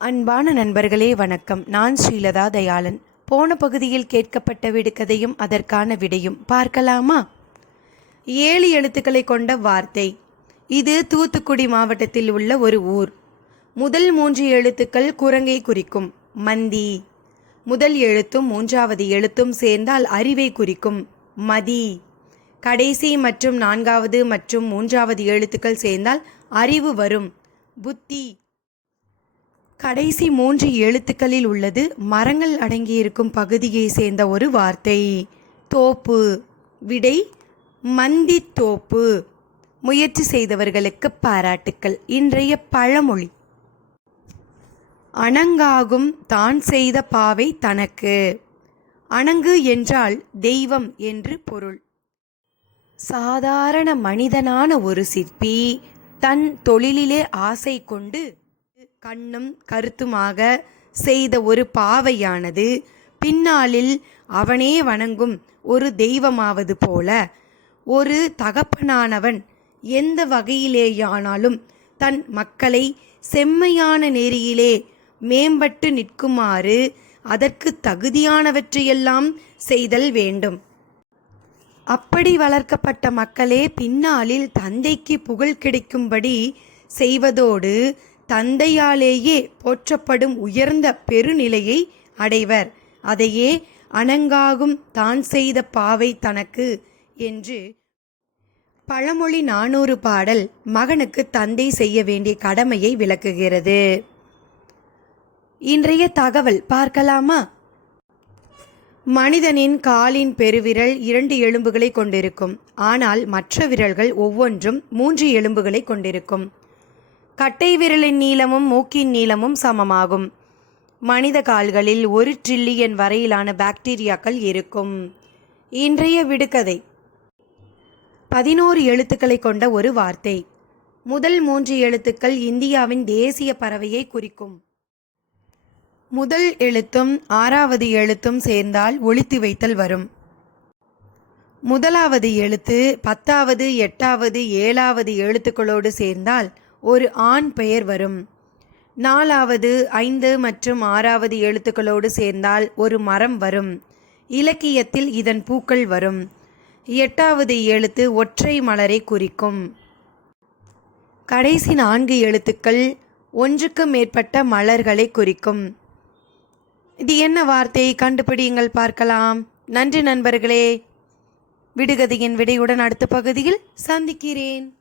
அன்பான நண்பர்களே வணக்கம். நான் ஸ்ரீலதா தயாளன். போன பகுதியில் கேட்கப்பட்ட விடுகதையும் அதற்கான விடையும் பார்க்கலாமா? ஏழு எழுத்துக்களை கொண்ட வார்த்தை. இது தூத்துக்குடி மாவட்டத்தில் உள்ள ஒரு ஊர். முதல் மூன்று எழுத்துக்கள் குரங்கை குறிக்கும். மந்தி. முதல் எழுத்தும் மூன்றாவது எழுத்தும் சேர்ந்தால் அறிவை குறிக்கும். மதி. கடைசி மற்றும் நான்காவது மற்றும் மூன்றாவது எழுத்துக்கள் சேர்ந்தால் அறிவு வரும். புத்தி. கடைசி மூன்று எழுத்துக்களில் உள்ளது மரங்கள் அடங்கியிருக்கும் பகுதியை சேர்ந்த ஒரு வார்த்தை. தோப்பு விடை மந்தி தோப்பு. முயற்சி செய்தவர்களுக்கு பாராட்டுக்கள். இன்றைய பழமொழி. அணங்காகும் தான் செய்த பாவை தனக்கு. அணங்கு என்றால் தெய்வம் என்று பொருள். சாதாரண மனிதனான ஒரு சிற்பி தன் தொழிலிலே ஆசை கொண்டு கண்ணும் கருத்துமாக செய்த ஒரு பாவையானது பின்னாளில் அவனே வணங்கும் ஒரு தெய்வமாவது போல. ஒரு தகப்பனானவன் எந்த வகையிலேயானாலும் தன் மக்களை செம்மையான நெறியிலே மேம்பட்டு நிற்குமாறு அதற்கு தகுதியானவற்றையெல்லாம் செய்தல் வேண்டும். அப்படி வளர்க்கப்பட்ட மக்களே பின்னாளில் தந்தைக்கு புகழ் கிடைக்கும்படி செய்வதோடு தந்தையாலேயே போற்றப்படும் உயர்ந்த பெருநிலையை அடைவர். அதையே அணங்காகும் தான் செய்த பாவை தனக்கு என்று பழமொழி நானூறு பாடல் மகனுக்கு தந்தை செய்ய வேண்டிய கடமையை விளக்குகிறது. இன்றைய தகவல் பார்க்கலாமா? மனிதனின் காலின் பெருவிரல் இரண்டு எலும்புகளை கொண்டிருக்கும். ஆனால் மற்ற விரல்கள் ஒவ்வொன்றும் மூன்று எலும்புகளை கொண்டிருக்கும். கட்டை விரலின் நீளமும் மூக்கின் நீளமும் சமமாகும். மனித கால்களில் ஒரு ட்ரில்லியன் வரையிலான பாக்டீரியாக்கள் இருக்கும். இன்றைய விடுகதை. பதினோரு எழுத்துக்களை கொண்ட ஒரு வார்த்தை. முதல் மூன்று எழுத்துக்கள் இந்தியாவின் தேசிய பறவையை குறிக்கும். முதல் எழுத்தும் ஆறாவது எழுத்தும் சேர்ந்தால் ஒழித்து வைத்தல் வரும். முதலாவது எழுத்து பத்தாவது எட்டாவது ஏழாவது எழுத்துக்களோடு சேர்ந்தால் ஒரு ஆண் பெயர் வரும். நாலாவது ஐந்து மற்றும் ஆறாவது எழுத்துக்களோடு சேர்ந்தால் ஒரு மரம் வரும். இலக்கியத்தில் இதன் பூக்கள் வரும். எட்டாவது எழுத்து ஒற்றை மலரை குறிக்கும். கடைசி நான்கு எழுத்துக்கள் ஒன்றுக்கு மேற்பட்ட மலர்களை குறிக்கும். இது என்ன வார்த்தை? கண்டுபிடியுங்கள் பார்க்கலாம். நன்றி நண்பர்களே. விடுகதையின் விடையுடன் அடுத்த பகுதியில் சந்திக்கிறேன்.